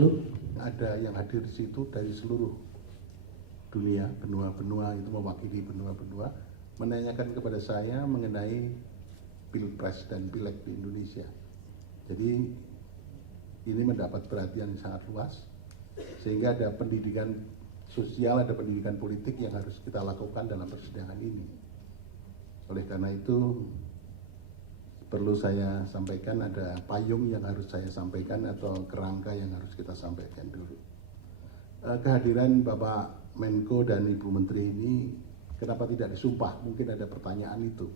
Bawaslu. Ada yang hadir di situ dari seluruh dunia, benua-benua itu mewakili benua-benua, menanyakan kepada saya mengenai Pilpres dan Pileg di Indonesia. Jadi ini mendapat perhatian yang sangat luas, sehingga ada pendidikan sosial, ada pendidikan politik yang harus kita lakukan dalam persidangan ini. Oleh karena itu perlu saya sampaikan, ada payung yang harus saya sampaikan atau kerangka yang harus kita sampaikan dulu. Kehadiran Bapak Menko dan Ibu Menteri ini kenapa tidak disumpah? Mungkin ada pertanyaan itu.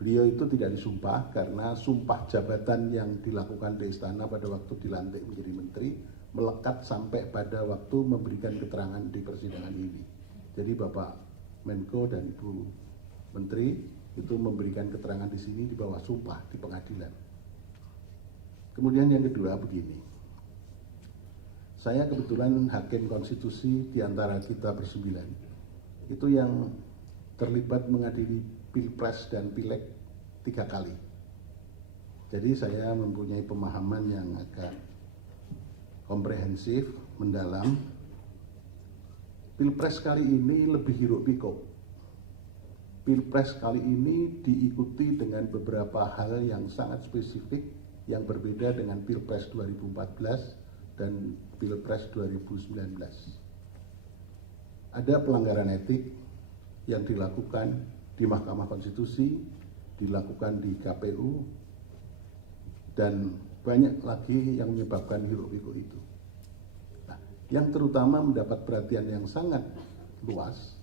Beliau itu tidak disumpah karena sumpah jabatan yang dilakukan di istana pada waktu dilantik menjadi menteri melekat sampai pada waktu memberikan keterangan di persidangan ini. Jadi Bapak Menko dan Ibu Menteri itu memberikan keterangan di sini di bawah sumpah di pengadilan. Kemudian yang kedua begini, saya kebetulan hakim konstitusi di antara kita bersembilan, itu yang terlibat mengadili Pilpres dan Pileg 3 kali. Jadi saya mempunyai pemahaman yang agak komprehensif, mendalam. Pilpres kali ini lebih hiruk pikuk. Pilpres kali ini diikuti dengan beberapa hal yang sangat spesifik yang berbeda dengan Pilpres 2014 dan Pilpres 2019. Ada pelanggaran etik yang dilakukan di Mahkamah Konstitusi, dilakukan di KPU, dan banyak lagi yang menyebabkan hiruk pikuk itu. Nah, yang terutama mendapat perhatian yang sangat luas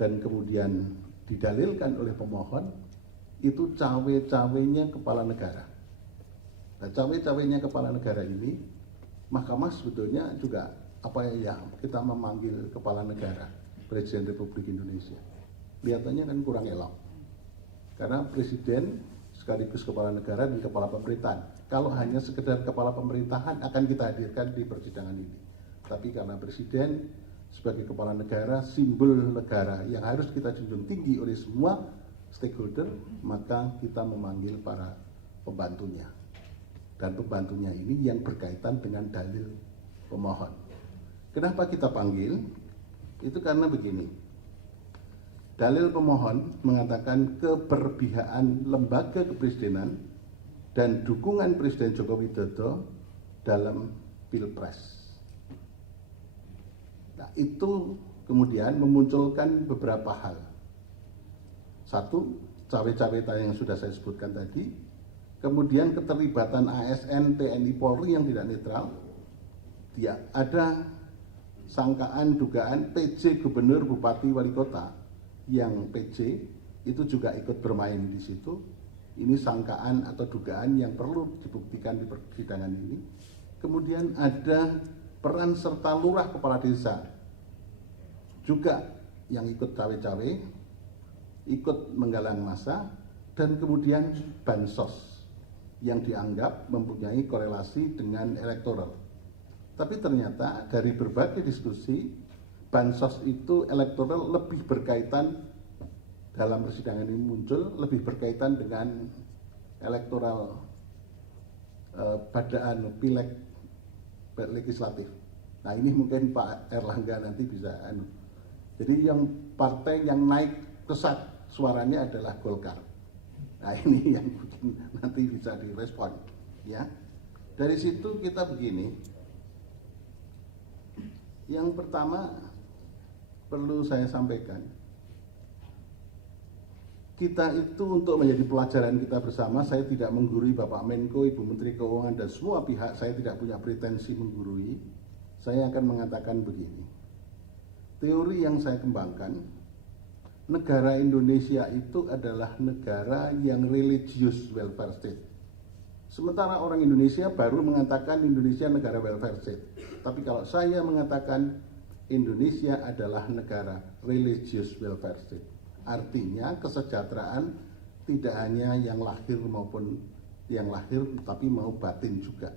dan kemudian didalilkan oleh pemohon itu cawe-cawenya kepala negara. Nah, cawe-cawenya kepala negara ini, Mahkamah sebetulnya juga kita memanggil kepala negara, Presiden Republik Indonesia. Kelihatannya kan kurang elok. Karena Presiden sekaligus kepala negara dan kepala pemerintahan. Kalau hanya sekedar kepala pemerintahan akan kita hadirkan di persidangan ini. Tapi karena Presiden sebagai kepala negara, simbol negara yang harus kita junjung tinggi oleh semua stakeholder, maka kita memanggil para pembantunya. Dan pembantunya ini yang berkaitan dengan dalil pemohon. Kenapa kita panggil? Itu karena begini. Dalil pemohon mengatakan keberpihakan lembaga kepresidenan dan dukungan Presiden Joko Widodo dalam Pilpres. Nah, itu kemudian memunculkan beberapa hal. Satu, cawe-cawe yang sudah saya sebutkan tadi. Kemudian keterlibatan ASN, TNI, Polri yang tidak netral. Ada sangkaan, dugaan PJ Gubernur, Bupati, Wali Kota yang PJ itu juga ikut bermain di situ. Ini sangkaan atau dugaan yang perlu dibuktikan di persidangan ini. Kemudian ada peran serta lurah kepala desa juga yang ikut cawe-cawe, ikut menggalang massa, dan kemudian bansos yang dianggap mempunyai korelasi dengan elektoral. Tapi ternyata dari berbagai diskusi, bansos itu elektoral lebih berkaitan, dalam persidangan ini muncul, lebih berkaitan dengan elektoral pada pileg legislatif. Nah, ini mungkin Pak Erlangga nanti bisa Jadi yang partai yang naik pesat suaranya adalah Golkar. Nah, ini yang mungkin nanti bisa direspon, ya. Dari situ kita begini. Yang pertama perlu saya sampaikan, kita itu untuk menjadi pelajaran kita bersama, saya tidak menggurui Bapak Menko, Ibu Menteri Keuangan, dan semua pihak, saya tidak punya pretensi menggurui. Saya akan mengatakan begini, teori yang saya kembangkan, negara Indonesia itu adalah negara yang religious welfare state. Sementara orang Indonesia baru mengatakan Indonesia negara welfare state. Tapi kalau saya mengatakan Indonesia adalah negara religious welfare state, artinya kesejahteraan tidak hanya yang lahir maupun yang lahir, tapi mau batin juga.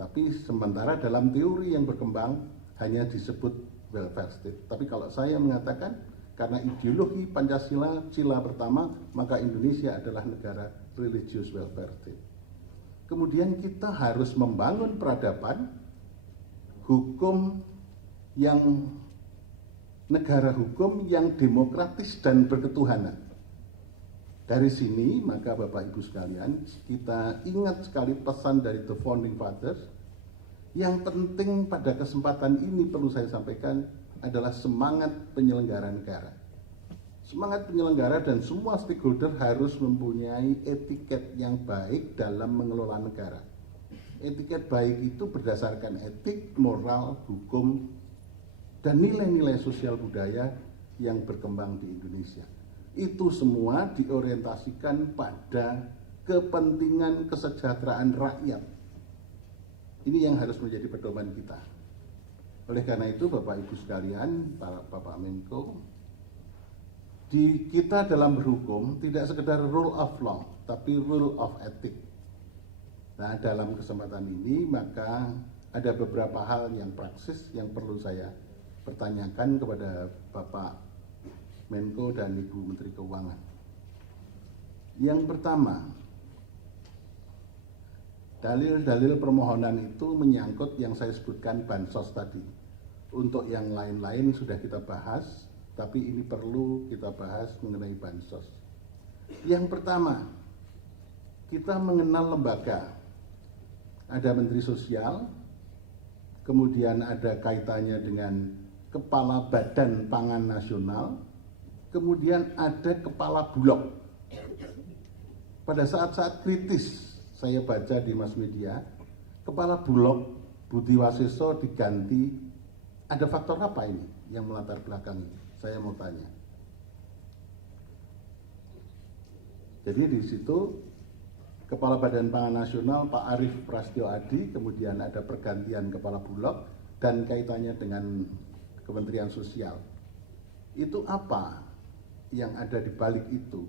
Tapi sementara dalam teori yang berkembang hanya disebut welfare state. Tapi kalau saya mengatakan karena ideologi Pancasila, sila pertama, maka Indonesia adalah negara religious welfare state. kemudian kita harus membangun peradaban hukum yang negara hukum yang demokratis dan berketuhanan. Dari sini maka Bapak Ibu sekalian, kita ingat sekali pesan dari The Founding Fathers. Yang penting pada kesempatan ini perlu saya sampaikan adalah semangat penyelenggara negara. Semangat penyelenggara dan semua stakeholder harus mempunyai etiket yang baik dalam mengelola negara. Etiket baik itu berdasarkan etik, moral, hukum, dan nilai-nilai sosial budaya yang berkembang di Indonesia. Itu semua diorientasikan pada kepentingan kesejahteraan rakyat. Ini yang harus menjadi pedoman kita. Oleh karena itu Bapak Ibu sekalian, Bapak Menko, kita dalam berhukum tidak sekedar rule of law, tapi rule of ethic. Nah, dalam kesempatan ini maka ada beberapa hal yang praksis yang perlu saya pertanyakan kepada Bapak Menko dan Ibu Menteri Keuangan. Yang pertama, dalil-dalil permohonan itu menyangkut yang saya sebutkan bansos tadi. Untuk yang lain-lain sudah kita bahas, tapi ini perlu kita bahas mengenai bansos. Yang pertama, kita mengenal lembaga. Ada Menteri Sosial, kemudian ada kaitannya dengan Kepala Badan Pangan Nasional, kemudian ada Kepala Bulog. Pada saat-saat kritis, saya baca di mass media, Kepala Bulog Budi Waseso diganti. Ada faktor apa ini yang melatar belakangi? Saya mau tanya. Jadi di situ Kepala Badan Pangan Nasional Pak Arief Prasetyo Adi, kemudian ada pergantian Kepala Bulog dan kaitannya dengan Kementerian Sosial. Itu apa yang ada di balik itu?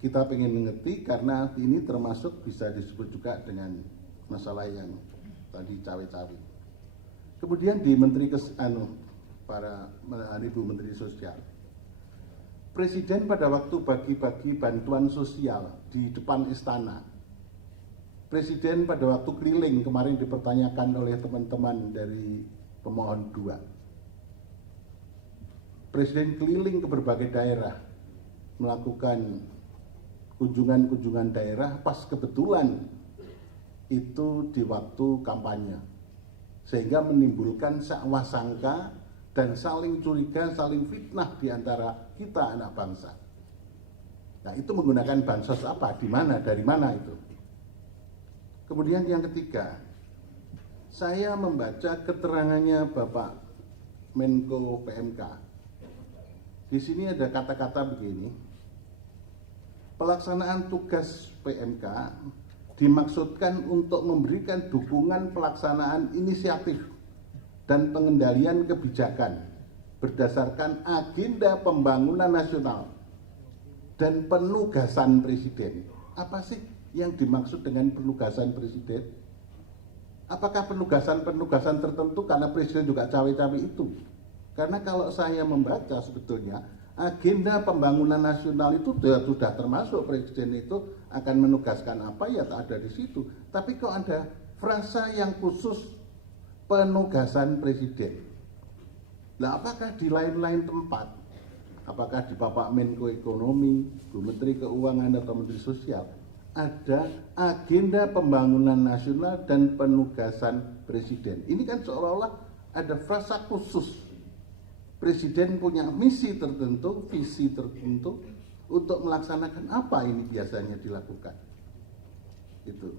Kita ingin mengerti karena ini termasuk bisa disebut juga dengan masalah yang tadi cawe-cawe. Kemudian di Ibu Menteri Sosial, Presiden pada waktu bagi-bagi bantuan sosial di depan istana, Presiden pada waktu keliling kemarin dipertanyakan oleh teman-teman dari pemohon 2. Presiden keliling ke berbagai daerah melakukan kunjungan-kunjungan daerah pas kebetulan itu di waktu kampanye, sehingga menimbulkan sangka dan saling curiga, saling fitnah di antara kita anak bangsa. Nah, itu menggunakan bansos apa, di mana, dari mana itu. Kemudian yang ketiga, saya membaca keterangannya Bapak Menko PMK. Di sini ada kata-kata begini, pelaksanaan tugas PMK dimaksudkan untuk memberikan dukungan pelaksanaan inisiatif dan pengendalian kebijakan berdasarkan agenda pembangunan nasional dan penugasan Presiden. Apa sih yang dimaksud dengan penugasan Presiden? Apakah penugasan tertentu karena Presiden juga cawe-cawe itu? Karena kalau saya membaca sebetulnya agenda pembangunan nasional itu sudah termasuk Presiden itu akan menugaskan apa ya ada di situ. Tapi kok ada frasa yang khusus penugasan Presiden. Nah, apakah di lain-lain tempat, apakah di Bapak Menko Ekonomi, Bu Menteri Keuangan atau Menteri Sosial, ada agenda pembangunan nasional dan penugasan Presiden? Ini kan seolah-olah ada frasa khusus. Presiden punya misi tertentu, visi tertentu untuk melaksanakan apa ini biasanya dilakukan. Itu.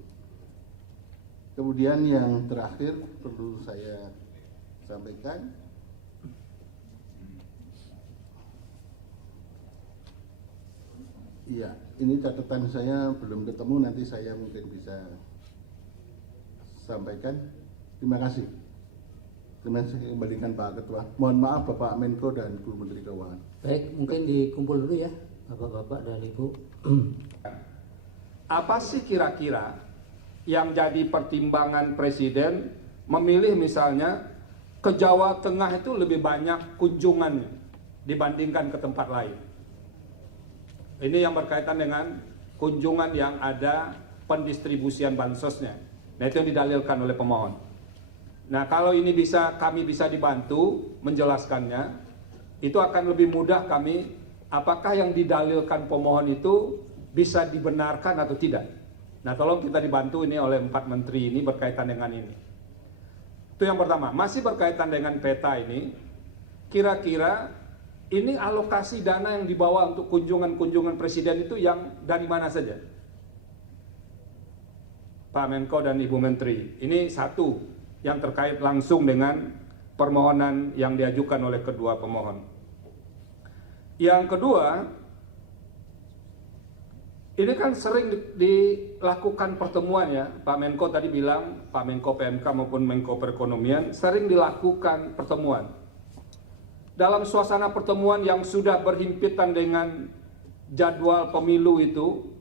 Kemudian yang terakhir perlu saya sampaikan, iya, ini catatan saya belum ketemu, nanti saya mungkin bisa sampaikan. Terima kasih. Terima kasih, kembalikan Pak Ketua. Mohon maaf Bapak Menko dan Bu Menteri Keuangan. Baik, mungkin dikumpul dulu ya Bapak-bapak dan Ibu. Apa sih kira-kira yang jadi pertimbangan Presiden memilih misalnya ke Jawa Tengah itu lebih banyak kunjungannya dibandingkan ke tempat lain? Ini yang berkaitan dengan kunjungan yang ada pendistribusian bansosnya. Nah, itu yang didalilkan oleh pemohon. Nah, kalau ini kami bisa dibantu menjelaskannya, itu akan lebih mudah kami apakah yang didalilkan pemohon itu bisa dibenarkan atau tidak. Nah, tolong kita dibantu ini oleh 4 menteri ini berkaitan dengan ini. Itu yang pertama. Masih berkaitan dengan peta ini, kira-kira ini alokasi dana yang dibawa untuk kunjungan-kunjungan presiden itu yang dari mana saja? Pak Menko dan Ibu Menteri. Ini satu yang terkait langsung dengan permohonan yang diajukan oleh kedua pemohon. Yang kedua, ini kan sering dilakukan pertemuan ya, Pak Menko tadi bilang, Pak Menko PMK maupun Menko Perekonomian sering dilakukan pertemuan. Dalam suasana pertemuan yang sudah berhimpitan dengan jadwal pemilu itu,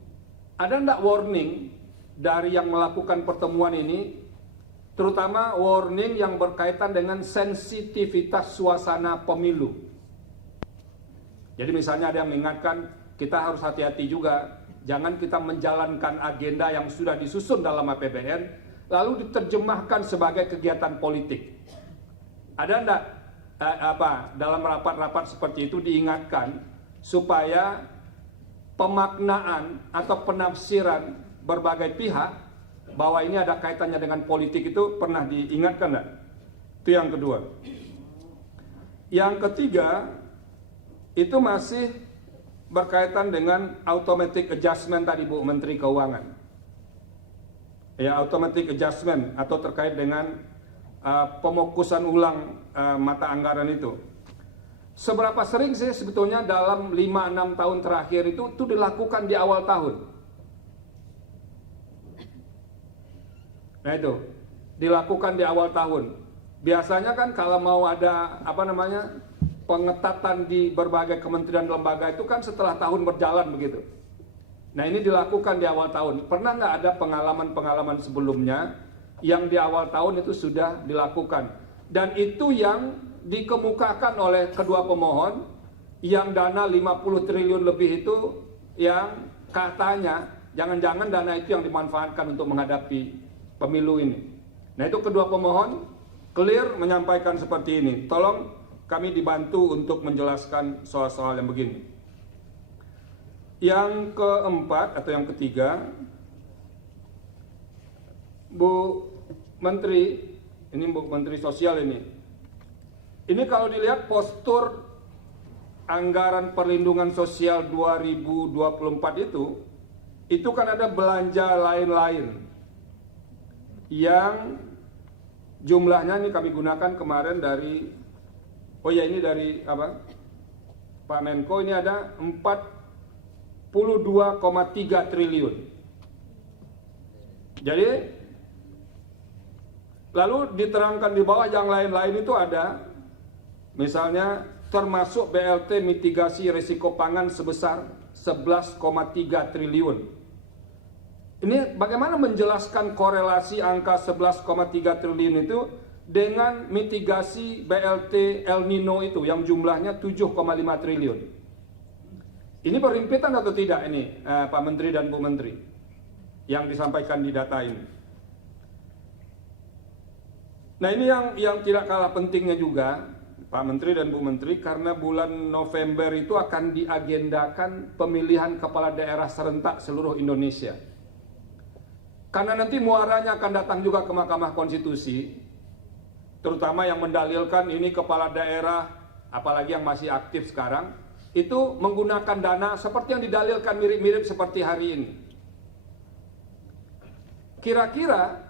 ada enggak warning dari yang melakukan pertemuan ini, terutama warning yang berkaitan dengan sensitivitas suasana pemilu. Jadi misalnya ada yang mengingatkan, kita harus hati-hati juga, jangan kita menjalankan agenda yang sudah disusun dalam APBN, lalu diterjemahkan sebagai kegiatan politik. Ada enggak dalam rapat-rapat seperti itu diingatkan supaya pemaknaan atau penafsiran berbagai pihak bahwa ini ada kaitannya dengan politik itu pernah diingatkan enggak? Itu yang kedua. Yang ketiga, itu masih berkaitan dengan automatic adjustment tadi Bu Menteri Keuangan. Ya, automatic adjustment atau terkait dengan pemokusan ulang mata anggaran itu. Seberapa sering sih sebetulnya dalam 5-6 tahun terakhir itu dilakukan di awal tahun? Nah itu, dilakukan di awal tahun. Biasanya kan kalau mau ada pengetatan di berbagai kementerian lembaga itu kan setelah tahun berjalan begitu. Nah ini dilakukan di awal tahun. Pernah nggak ada pengalaman-pengalaman sebelumnya yang di awal tahun itu sudah dilakukan? Dan itu yang dikemukakan oleh kedua pemohon, yang dana 50 triliun lebih itu yang katanya jangan-jangan dana itu yang dimanfaatkan untuk menghadapi pemilu ini. Nah itu kedua pemohon clear menyampaikan seperti ini. Tolong kami dibantu untuk menjelaskan soal-soal yang begini. Yang keempat atau yang ketiga, Bu Menteri, ini Bu Menteri Sosial ini kalau dilihat postur anggaran perlindungan sosial 2024 itu kan ada belanja lain-lain yang jumlahnya ini kami gunakan kemarin dari Pak Menko, ini ada 42,3 triliun. Jadi lalu diterangkan di bawah yang lain-lain itu ada misalnya termasuk BLT mitigasi risiko pangan sebesar 11,3 triliun. Ini bagaimana menjelaskan korelasi angka 11,3 triliun itu dengan mitigasi BLT El Nino itu yang jumlahnya 7,5 triliun. Ini berhimpitan atau tidak ini Pak Menteri dan Bu Menteri yang disampaikan di data ini? Nah ini yang tidak kalah pentingnya juga Pak Menteri dan Bu Menteri, karena bulan November itu akan diagendakan pemilihan kepala daerah serentak seluruh Indonesia. Karena nanti muaranya akan datang juga ke Mahkamah Konstitusi, terutama yang mendalilkan ini kepala daerah, apalagi yang masih aktif sekarang, itu menggunakan dana seperti yang didalilkan mirip-mirip seperti hari ini. Kira-kira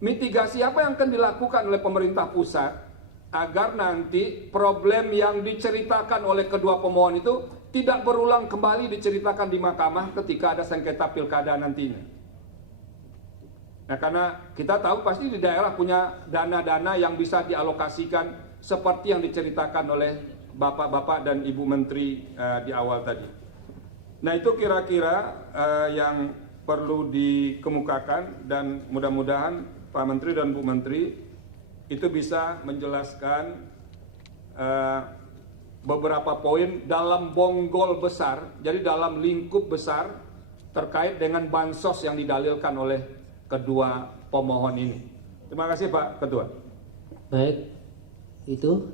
mitigasi apa yang akan dilakukan oleh pemerintah pusat agar nanti problem yang diceritakan oleh kedua pemohon itu tidak berulang kembali diceritakan di mahkamah ketika ada sengketa pilkada nantinya. Nah, karena kita tahu pasti di daerah punya dana-dana yang bisa dialokasikan seperti yang diceritakan oleh Bapak-bapak dan Ibu Menteri di awal tadi. Nah, itu kira-kira yang perlu dikemukakan, dan mudah-mudahan Pak Menteri dan Bu Menteri itu bisa menjelaskan beberapa poin dalam bonggol besar, jadi dalam lingkup besar terkait dengan bansos yang didalilkan oleh kedua pemohon ini. Terima kasih Pak Ketua. Baik, itu